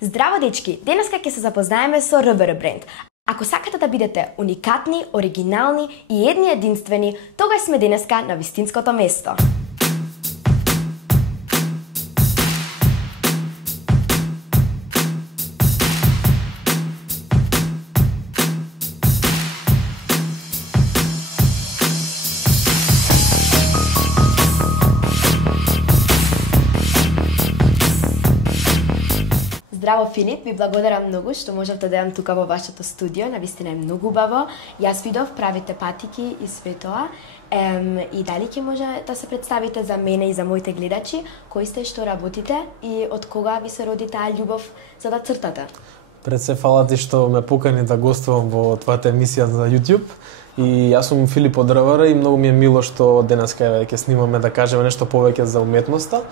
Здраво дечки, денеска ќе се запознаеме со РВР бренд. Ако сакате да бидете уникатни, оригинални и едни единствени, тогаш сме денеска на вистинското место. Здраво Филип, ви благодарам многу што можевте да јам тука во вашето студио, навистина е многу убаво. Јас видов, правите патики и све тоа. И дали ќе може да се представите за мене и за моите гледачи, кои сте, што работите и од кога ви се роди таа љубов за да цртате? Пред се фала ти што ме покани да гостувам во твојата емисија за YouTube. И јас сум Филип од РВР и многу ми е мило што денеска ќе снимаме да кажеме нешто повеќе за уметноста.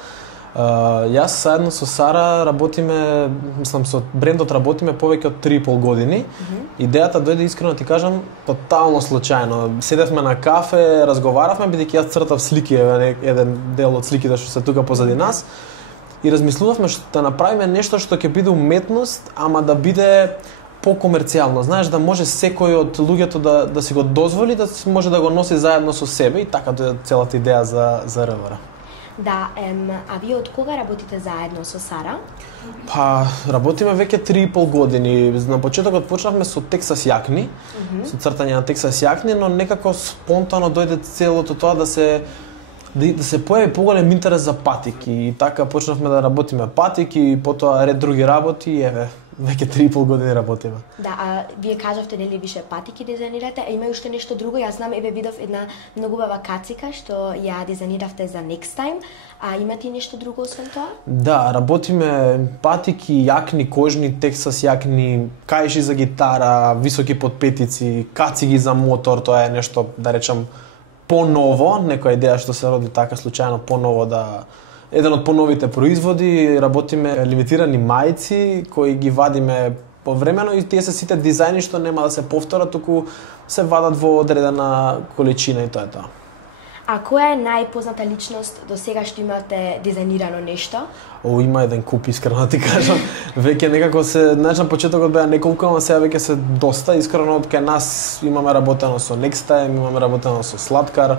Јас заедно со Сара работиме, со брендот работиме повеќе од 3,5 години. Идејата дојде, искрено ти кажам, тотално случајно. Седевме на кафе, разговаравме, бидејќи јас цртав слики, еден дел од сликите што се тука позади нас. И размислувавме да направиме нешто што ќе биде уметност, ама да биде покомерцијално. Знаеш, да може секој од луѓето да си го дозволи, да може да го носи заедно со себе, и така дојде целата идеја за РВР. Да, а вие од кога работите заедно со Сара? Па, работиме веќе 3,5 години. На почетокот почнавме со тексас јакни, со цртање на тексас јакни, но некако спонтано дојде целото тоа да се појави поголем интерес за патики. И така почнавме да работиме патики и потоа ред други работи и еве, веќе 3,5 години работиме. Да, а вие кажавте нели више патики дизајнирате, а има уште нешто друго? Јас знам, еве видов една многу убава кацика што ја дизајниравте за Next Time, а имате и нешто друго освен тоа? Да, работиме патики, јакни, кожни, тексас јакни, каиши за гитара, високи подпетици, кациги за мотор, тоа е нешто, да речам, поново, некоја идеја што се роди така случајно поново, да еден од поновите производи. Работиме лимитирани мајци кои ги вадиме повремено и тие се сите дизајни што нема да се повторат, туку се вадат во одредена количина и тоа е тоа. А која е најпозната личност до сега што имате дизајнирано нешто? Има еден куп, искрено да ти кажам. Веќе некако се, значи на почетокот беа неколку, ама сега веќе се доста. Искрено од кај нас имаме работено со Next Time, имаме работено со Сладкар,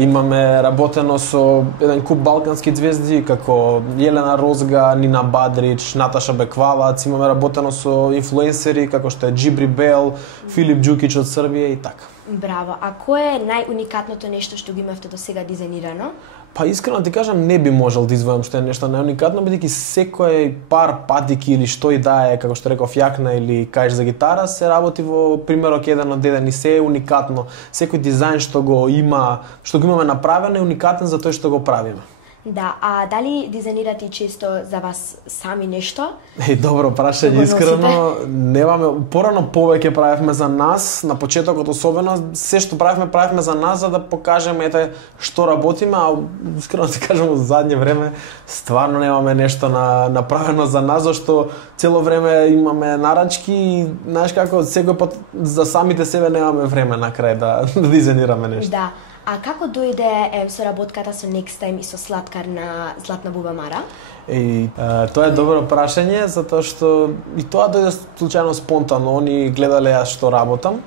имаме работено со еден куп балкански звезди како Јелена Розга, Нина Бадрич, Наташа Беквалац, имаме работено со инфлуенсери како што е Джибри Бел, Филип Џукич од Србија и така. Браво. А кое е најуникатното нешто што го имавте до сега дизајнирано? Па искрено ти кажам, не би можел да извојам што е нешто најуникатно, бидејќи секој пар патики или што и да е, како што реков, јакна или каиш за гитара, се работи во примерок еден од еден и се е уникатно. Секој дизајн што го имаме направено е уникатен за тој што го правиме. Да, а дали дизајнирате и често за вас сами нешто? Добро прашање, искрено немаме. Порано повеќе правевме за нас, на почетокот особено, се што правевме за нас за да покажеме ете што работиме, а искрено ти кажам во задње време стварно немаме нешто направено за нас, зашто цело време имаме нарачки и знаеш како секој пат за самите себе немаме време на крај да дизајнираме нешто. Да. А како дојде соработката со Next Time и со Сладкар на Златна бубамара? Тоа е добро прашање, затоа што и тоа дојде случајно спонтано. Они гледале јас што работам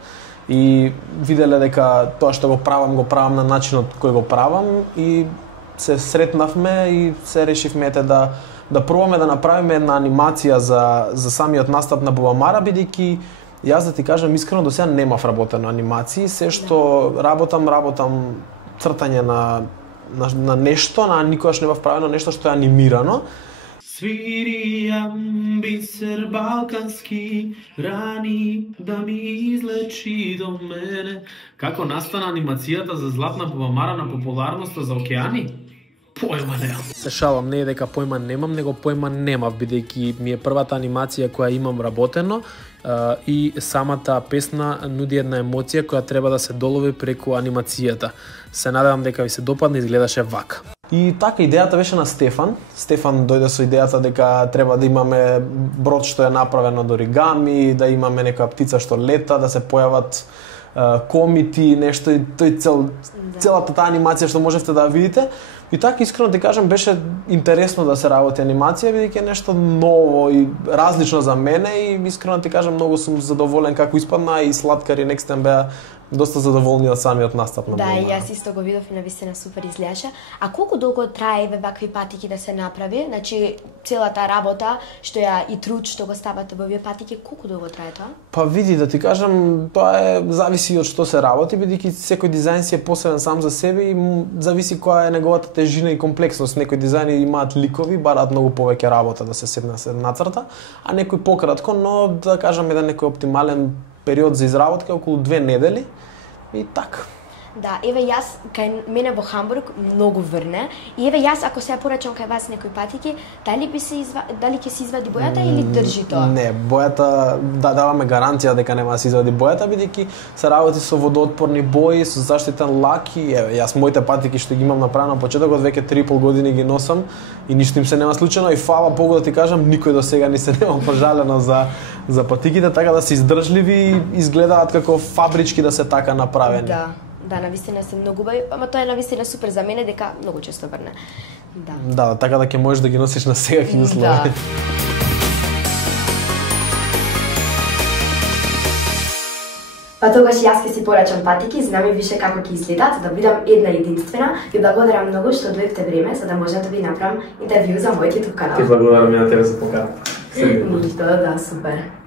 и виделе дека тоа што го правам на начинот кој го правам и се сретнавме и се решивме да пробаме да направиме една анимација за самиот настап на бубамара, бидејќи јас да ти кажам искрено до сега немав работено анимации, се што работам цртање на нешто, на никогаш не бев правено нешто што е анимирано. Свиријам бисер балкански, рани да ми излечи до мене. Како настана анимацијата за Златна бубамара на популарноста за океани? Појма немам. Се шалам, не е дека појма немам, него појма немав, бидејќи ми е првата анимација која имам работено и самата песна нуди една емоција која треба да се долови преку анимацијата. Се надевам дека ви се допадне, изгледаше вака. И така идејата беше на Стефан. Стефан дојде со идејата дека треба да имаме брод што е направен од оригами, да имаме некоја птица што лета, да се појават комити, нешто и тој целата таа анимација што можевте да видите. И така, искрено ти кажам, беше интересно да се работи анимација, бидејќи е нешто ново и различно за мене и искрено ти кажам, многу сум задоволен како испадна и Сладкар и Некстен беа доста задоволни од самиот настап на Да, и јас исто го видов и навистина супер изгледаше. А колку долго трае вакви патики да се направи? Значи, целата работа, што ја и труд што го ставате во овие патики, колку долго трае тоа? Па види, да ти кажам, тоа зависи од што се работи, бидејќи секој дизајн си е посебен сам за себе и зависи која е неговата тежина и комплексност. Некои дизајни имаат ликови, бараат многу повеќе работа да се седне се нацрта, а некои пократко, но да кажам еден некој оптимален период за изработка е околу 2 недели и така. Да, еве јас кај мене во Хамбург многу врне и еве јас ако се порачам кај вас некои патики, дали ќе се извади бојата или држи тоа? Не, бојата даваме гаранција дека нема да се извади бојата, бидејќи се работи со водоотпорни бои, со заштитен лак и еве јас моите патики што ги имам направено на почетокот веќе 3,5 години ги носам и ништо им се нема случено и фала Богу да ти кажам, никој до сега не се нема пожалено за патиките, така да се издржливи и изгледаат како фабрички да се така направени. Да, навистина се многу убави, ама тоа е навистина супер за мене дека многу често врне. Да, така да ќе можеш да ги носиш на секакви услови. Да. Па тогаш јас ќе си порачам патики, знам и више како ќе изгледаат, за да бидам една единствена. Ви благодарам многу што дојдовте време за да можам да ви направам интервју за мојот YouTube канал. Ти благодарам и на тебе за поканата. Ништо, да, супер.